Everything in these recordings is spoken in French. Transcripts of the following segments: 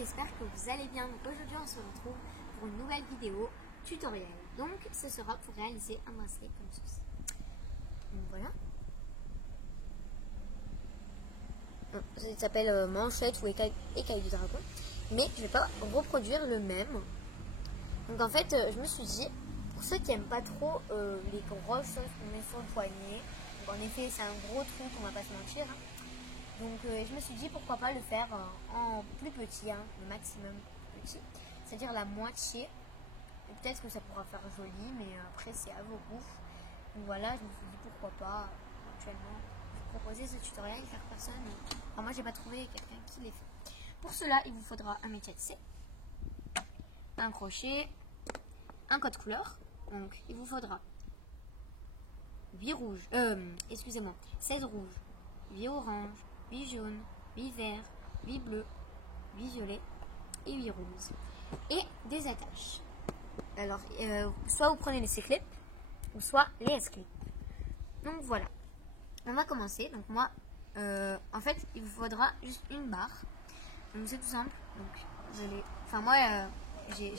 j'espère que vous allez bien. Donc aujourd'hui on se retrouve pour une nouvelle vidéo tutoriel. Donc ce sera pour réaliser un bracelet comme ceci. Donc voilà. Ça s'appelle manchette ou écaille du dragon. Mais je vais pas reproduire le même. Donc en fait je me suis dit, pour ceux qui aiment pas trop les grosses choses qu'on met sur le poignet, donc en effet c'est un gros truc, on va pas se mentir. Donc je me suis dit pourquoi pas le faire en plus petit, le maximum petit, c'est-à-dire la moitié. Peut-être que ça pourra faire joli, mais après c'est à vos goûts. Donc voilà, je me suis dit pourquoi pas actuellement proposer ce tutoriel car personne, enfin moi j'ai pas trouvé quelqu'un qui l'ait fait. Pour cela il vous faudra un métier de C, un crochet, un code couleur. Donc il vous faudra 8 rouges, excusez-moi, 16 rouges, 8 orange, 8 jaune, 8 vert, 8 bleu, 8 violet et 8 roses. Et des attaches. Alors, soit vous prenez les C-clips, ou soit les S-clips. Donc voilà. On va commencer. Donc moi, en fait, il vous faudra juste une barre. Donc c'est tout simple. Donc, enfin moi, c'est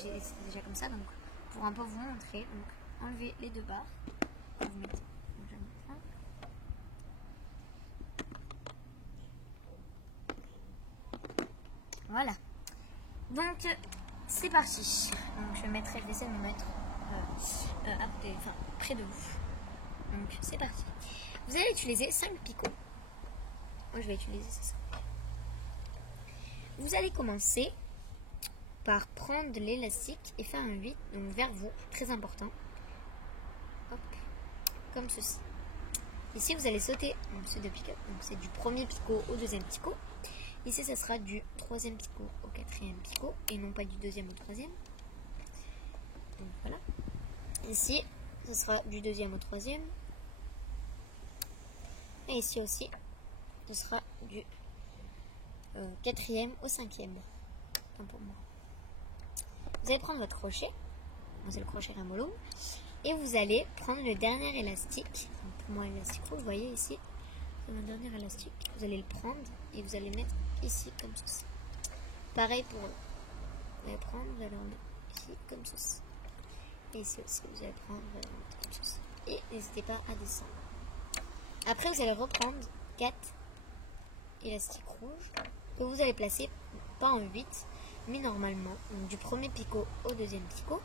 déjà comme ça. Donc, pour un peu vous montrer, donc enlevez les deux barres. Vous mettez. Donc, je vais mettre ça. Voilà. Donc c'est parti. Donc je vais essayer de me mettre près de vous. Donc c'est parti. Vous allez utiliser 5 picots. Moi je vais utiliser ça. Vous allez commencer par prendre l'élastique et faire un 8 donc vers vous, très important. Hop, comme ceci. Ici vous allez sauter ces deux picots. Donc c'est du premier picot au deuxième picot. Ici, ça sera du troisième picot au quatrième picot et non pas du deuxième au troisième. Donc voilà. Ici, ce sera du deuxième au troisième. Et ici aussi, ce sera du quatrième au cinquième. Enfin pour moi. Vous allez prendre votre crochet. Moi, c'est le crochet Ramolo. Et vous allez prendre le dernier élastique. Donc pour moi, l'élastique rouge, vous voyez ici. C'est le dernier élastique. Vous allez le prendre et vous allez mettre ici comme ceci. Pareil pour eux. Vous allez prendre, vous allez en mettre ici comme ceci. Et ici aussi, vous allez prendre, vous allez en mettre comme ceci. Et n'hésitez pas à descendre. Après, vous allez reprendre 4 élastiques rouges que vous allez placer, pas en 8, mais normalement. Donc, du premier picot au deuxième picot.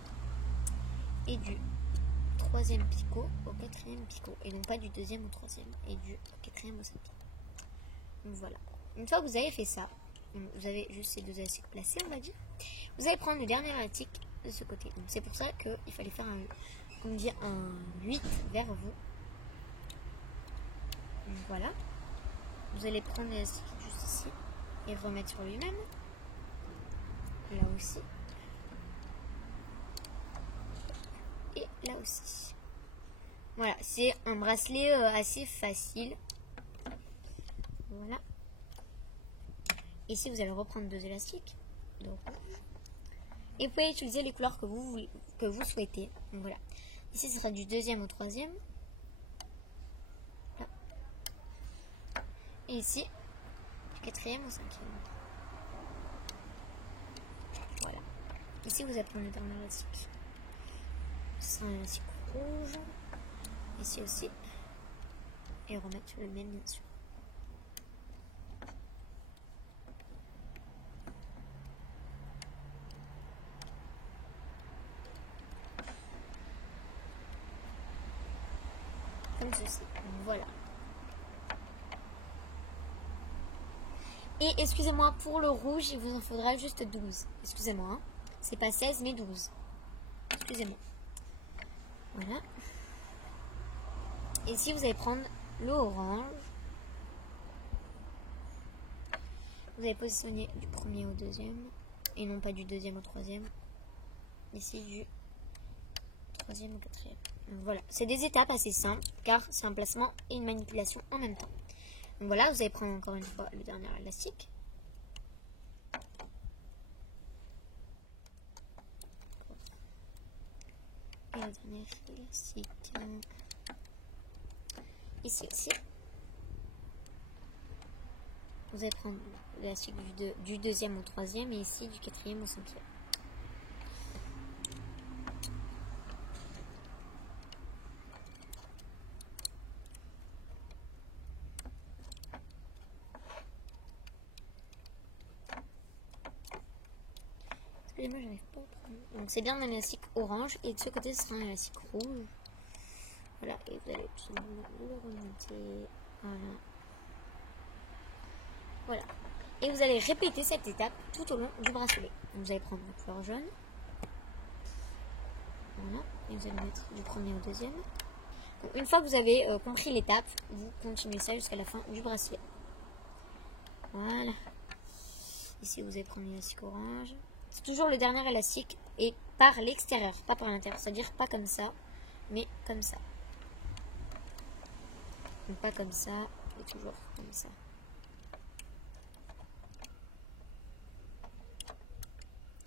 Et du troisième picot au quatrième picot. Et non pas du deuxième au troisième. Et du quatrième au cinquième. Donc voilà. Une fois que vous avez fait ça, vous avez juste ces deux élastiques placés, on va dire. Vous allez prendre le dernier élastique de ce côté. Donc c'est pour ça qu'il fallait faire un 8 vers vous. Donc voilà. Vous allez prendre l'élastique juste ici et remettre sur lui-même. Là aussi. Et là aussi. Voilà, c'est un bracelet assez facile. Voilà. Ici, vous allez reprendre 2 élastiques. Donc, et vous pouvez utiliser les couleurs que vous souhaitez. Donc voilà. Ici, ce sera du deuxième au troisième. Là. Et ici, du quatrième au cinquième. Voilà. Ici, vous allez prendre le dernier élastique. Ce sera un élastique rouge. Ici aussi. Et remettre sur le même, bien sûr. Comme ceci. Voilà. Et excusez-moi, pour le rouge, il vous en faudra juste 12. Excusez-moi, hein. C'est pas 16, mais 12. Excusez-moi. Voilà. Et ici, vous allez prendre le orange. Vous allez positionner du premier au deuxième. Et non pas du deuxième au troisième. Ici, du troisième au quatrième. Donc voilà, c'est des étapes assez simples, car c'est un placement et une manipulation en même temps. Donc voilà, vous allez prendre encore une fois le dernier élastique. Et le dernier élastique. Ici aussi. vous allez prendre l'élastique du deuxième au troisième et ici du quatrième au cinquième. Excusez-moi, j'arrive pas à prendre. Donc c'est bien un élastique orange et de ce côté ce sera un élastique rouge. Voilà, et vous allez tout simplement le remonter. Voilà. Voilà. Et vous allez répéter cette étape tout au long du bracelet. Vous allez prendre la couleur jaune. Voilà. Et vous allez mettre du premier au deuxième. Donc, une fois que vous avez compris l'étape, vous continuez ça jusqu'à la fin du bracelet. Voilà. Ici, vous allez prendre l'élastique orange. C'est toujours le dernier élastique et par l'extérieur, pas par l'intérieur. C'est-à-dire pas comme ça, mais comme ça. Donc pas comme ça, et toujours comme ça.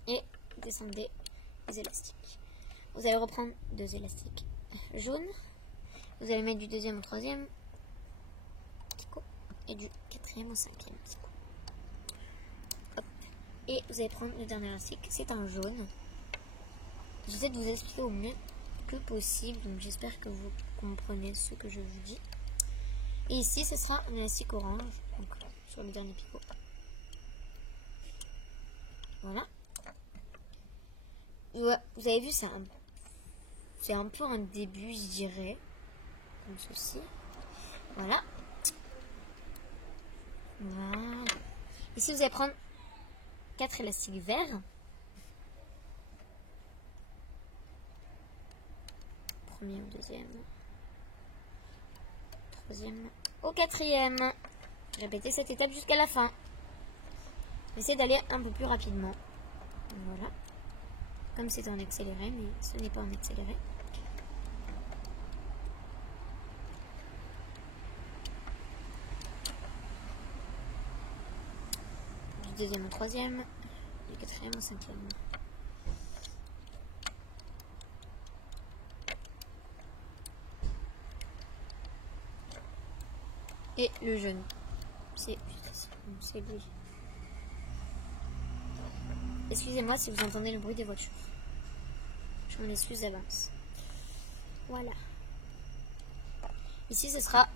Et descendez les élastiques. Vous allez reprendre 2 élastiques jaunes. Vous allez mettre du deuxième au troisième picot et du quatrième au cinquième picot. Hop. Et vous allez prendre le dernier élastique, c'est un jaune. J'essaie de vous expliquer au mieux que possible, donc j'espère que vous comprenez ce que je vous dis. Et ici, ce sera un élastique orange, donc sur le dernier picot. Voilà. Vous avez vu, c'est un peu un début, je dirais. Comme ceci. Voilà. Voilà. Ici, vous allez prendre 4 élastiques verts. Premier au deuxième. Troisième au quatrième. Répétez cette étape jusqu'à la fin. Essayez d'aller un peu plus rapidement. Voilà. Comme c'est en accéléré, mais ce n'est pas en accéléré. Du deuxième au troisième. Du quatrième au cinquième. Et le jaune. C'est lui. Excusez-moi si vous entendez le bruit des voitures. Je m'en excuse d'avance. Voilà. Ici, ce sera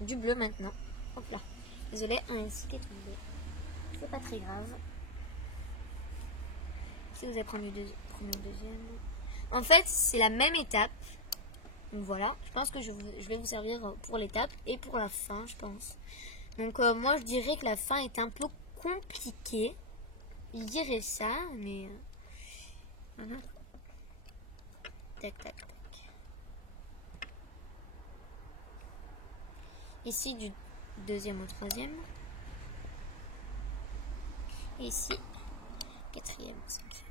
du bleu maintenant. Hop là. Désolé, un élastique est tombé. C'est pas très grave. Ici, vous allez prendre le premier ou deuxième. En fait, c'est la même étape. Donc voilà. Je pense que je vais vous servir pour l'étape et pour la fin, je pense. Donc moi, je dirais que la fin est un peu compliquée. Je dirais ça, mais... voilà. Tac, tac, tac. Ici, du deuxième au troisième. Et ici, quatrième, cinquième.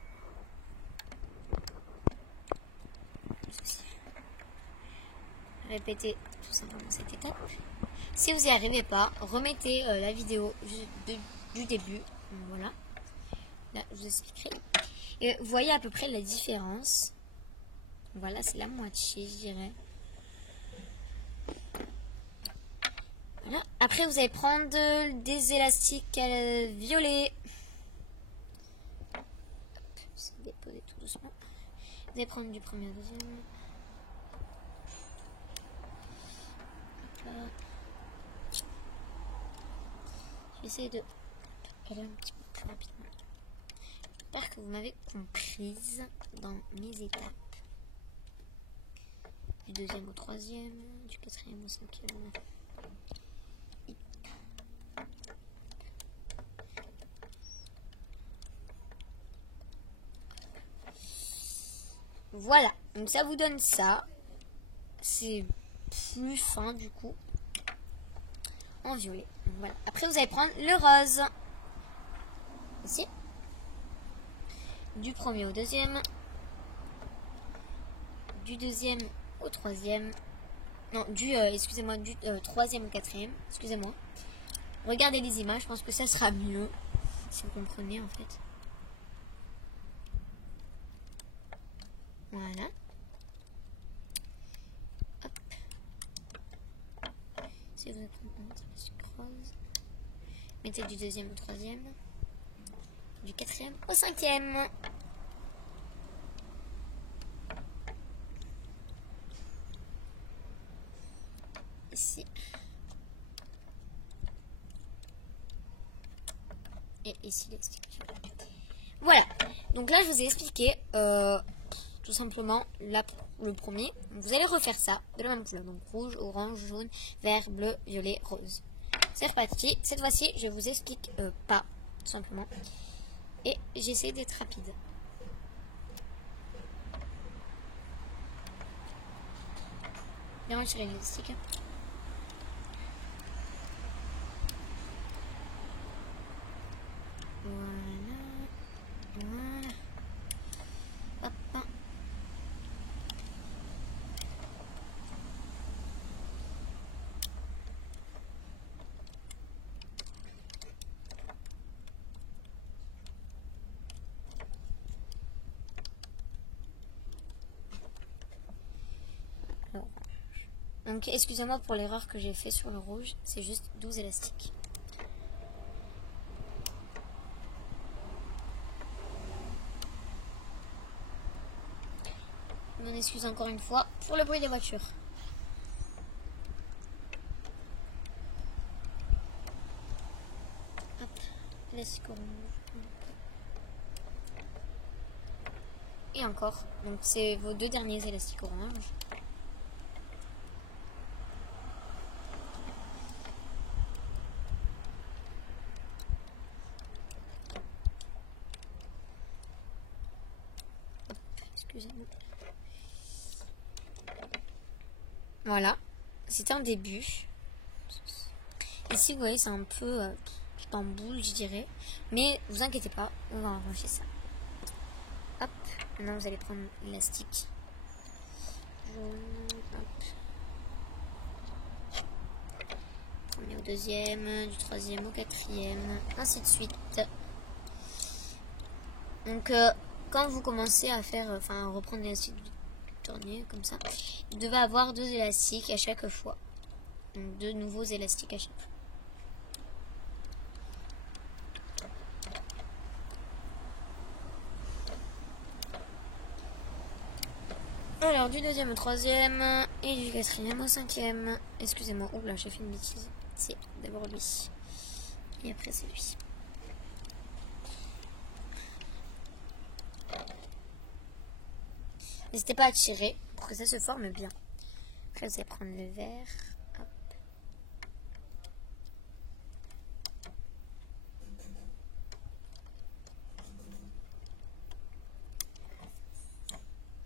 Répétez tout simplement cette étape. Si vous n'y arrivez pas, remettez la vidéo du début. Voilà. Là, je vous expliquerai. Et vous voyez à peu près la différence. Voilà, c'est la moitié, je dirais. Voilà. Après, vous allez prendre des élastiques violets. C'est déposé tout doucement. Vous allez prendre du premier au deuxième. J'essaie de aller un petit peu plus rapidement. J'espère que vous m'avez comprise dans mes étapes. Du deuxième au troisième, du quatrième au cinquième. Voilà, donc ça vous donne ça. C'est plus fin du coup. En violet. Voilà. Après vous allez prendre le rose. Ici. Du premier au deuxième. Du deuxième au troisième. Non, excusez-moi, du troisième au quatrième. Excusez-moi. Regardez les images, je pense que ça sera mieux. Si vous comprenez en fait. Voilà. Hop. Si vous allez prendre un petit rose. Mettez du deuxième au troisième. Du quatrième au cinquième. Ici. Et ici les sticks. Voilà. Donc là je vous ai expliqué tout simplement le premier. Vous allez refaire ça de la même couleur. Donc rouge, orange, jaune, vert, bleu, violet, rose. C'est reparti. Cette fois-ci je vous explique pas tout simplement. Et j'essaie d'être rapide. Bien retirer les sticks. Voilà. Voilà. Hop. Donc excusez-moi pour l'erreur que j'ai fait sur le rouge, c'est juste 12 élastiques. Je m'en excuse encore une fois pour le bruit des voitures. Hop, élastique orange. Et encore, donc c'est vos deux derniers élastiques orange. Excusez-moi. Voilà, c'est un début. Ici, vous voyez, c'est un peu en boule, je dirais. Mais vous inquiétez pas, on va arranger ça. Hop, maintenant vous allez prendre l'élastique jaune. Hop. On est au deuxième, du troisième au quatrième, ainsi de suite. Donc, quand vous commencez à faire, à reprendre l'élastique du dernier, comme ça, vous devez avoir 2 élastiques à chaque fois. Donc, 2 nouveaux élastiques à chaque fois. Alors, du deuxième au troisième et du quatrième au cinquième. Excusez-moi, oula, j'ai fait une bêtise. C'est d'abord lui. Et après, c'est lui. N'hésitez pas à tirer pour que ça se forme bien. Après, vous allez prendre le vert. Hop.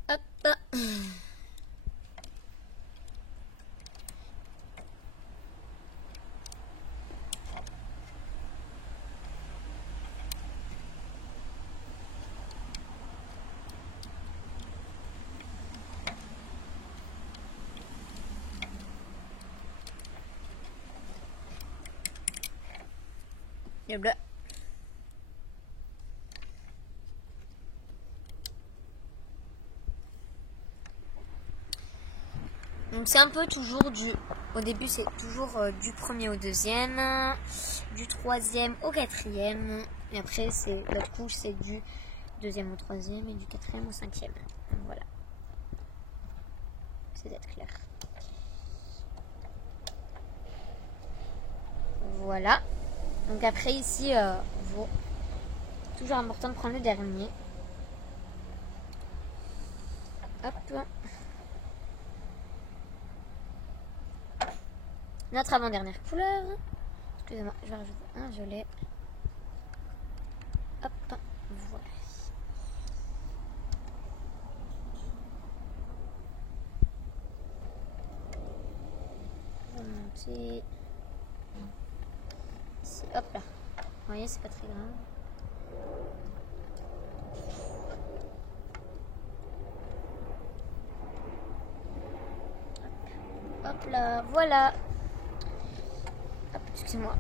Hop. Le bleu. Donc c'est un peu toujours au début c'est toujours du premier au deuxième, du troisième au quatrième, et après c'est l'autre couche c'est du deuxième au troisième et du quatrième au cinquième. Donc, voilà. C'est d'être clair. Voilà. Donc après ici, toujours important de prendre le dernier. Hop. Notre avant-dernière couleur. Excusez-moi, je vais rajouter un violet. Hop, voilà. Remonter. Ici, hop là. Vous voyez, c'est pas très grave. Hop là, voilà. Hop, excusez-moi.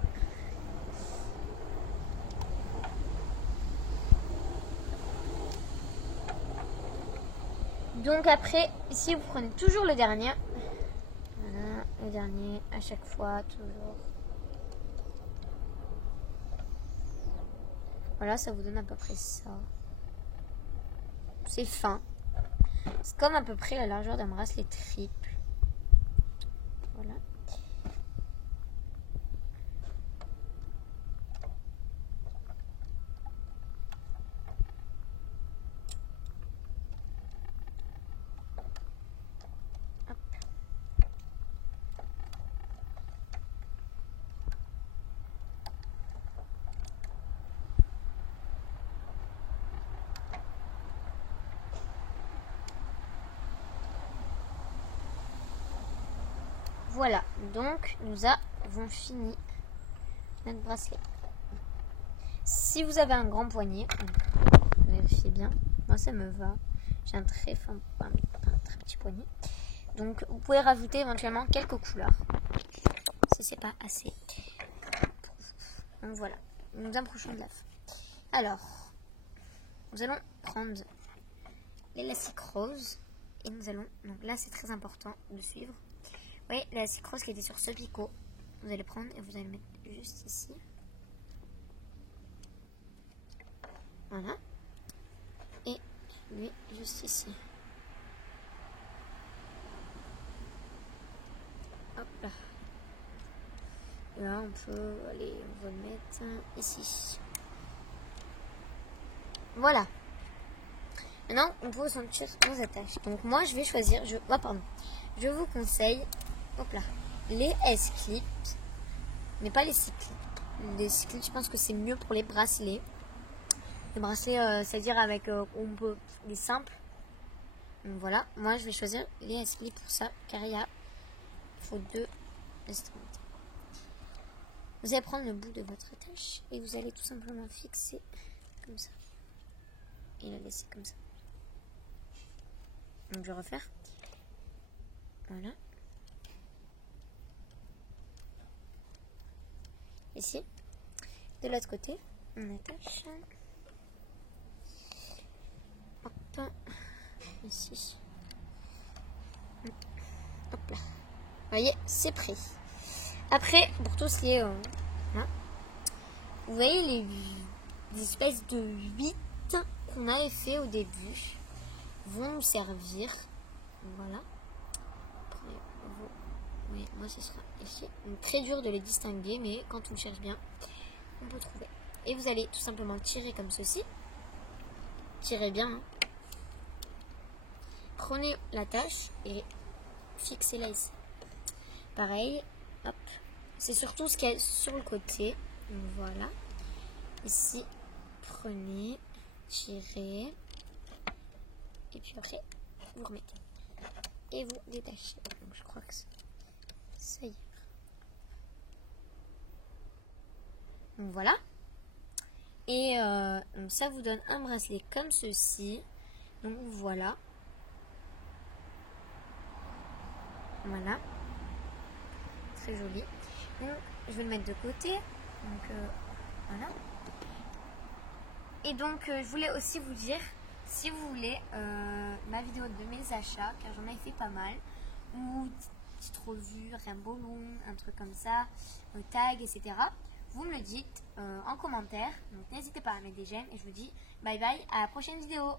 Donc après, ici vous prenez toujours le dernier. Voilà, le dernier à chaque fois, toujours. Voilà, ça vous donne à peu près ça. C'est fin. C'est comme à peu près la largeur d'un bracelet triple. Voilà. Hop. Voilà, donc nous avons fini notre bracelet. Si vous avez un grand poignet, vérifiez bien, moi ça me va. J'ai un très fin, un très petit poignet. Donc vous pouvez rajouter éventuellement quelques couleurs. Si c'est pas assez pour vous. Donc voilà, nous approchons de la fin. Alors, nous allons prendre l'élastique rose. Et nous allons, donc là c'est très important de suivre. Vous voyez l'élastique rose qui était sur ce picot. Vous allez prendre et vous allez le mettre juste ici. Voilà. Et lui juste ici. Hop là. Et là on peut, allez, on va le mettre ici. Voilà. Maintenant, on peut sentir nos attaches. Donc moi, je vais choisir, je vous conseille, hop là, les S-clips, mais pas les C-clips. Les C-clips, je pense que c'est mieux pour les bracelets. Les bracelets, c'est-à-dire avec, on peut, les simples. Donc voilà, moi je vais choisir les S-clips pour ça, car il faut 2 extrémités. Vous allez prendre le bout de votre attache et vous allez tout simplement fixer comme ça. Et la laisser comme ça. Donc je vais refaire. Voilà. Ici. De l'autre côté, on attache. Hop. Ici. Hop là. Vous voyez, c'est pris. Après, pour tout ce qui est... là, vous voyez les espèces de 8 qu'on avait fait au début vont nous servir. Voilà. Après, oui, moi ce sera ici. Donc, très dur de les distinguer, mais quand on cherche bien, on peut trouver. Et vous allez tout simplement tirer comme ceci. Tirez bien. Hein. Prenez la tâche et fixez-la ici. Pareil, hop. C'est surtout ce qu'il y a sur le côté. Donc voilà. Ici, prenez, tirez. Et puis après, vous remettez. Et vous détachez. Donc je crois que ça y est. Donc voilà. Et donc ça vous donne un bracelet comme ceci. Donc voilà. Voilà. Très joli. Donc je vais le mettre de côté. Donc voilà. Et donc je voulais aussi vous dire, si vous voulez ma vidéo de mes achats, car j'en ai fait pas mal, ou petite revue, Rainbow Loom, un truc comme ça, tag, etc. Vous me le dites en commentaire. Donc n'hésitez pas à mettre des j'aime et je vous dis bye bye, à la prochaine vidéo.